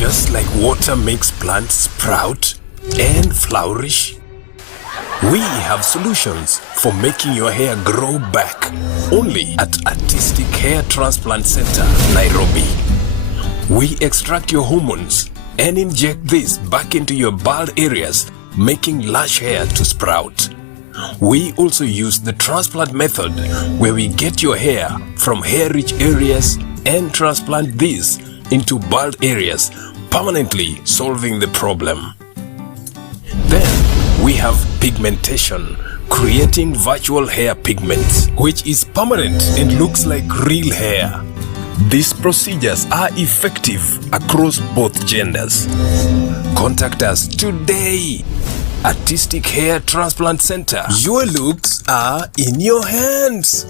Just like water makes plants sprout and flourish, we have solutions for making your hair grow back. Only at Artistic Hair Transplant Center, Nairobi. We extract your hormones and inject this back into your bald areas, making lush hair to sprout. We also use the transplant method, where we get your hair from hair-rich areas and transplant this into bald areas, permanently solving the problem. Then we have pigmentation, creating virtual hair pigments, which is permanent and looks like real hair. These procedures are effective across both genders. Contact us today. Artistic Hair Transplant Center. Your looks are in your hands.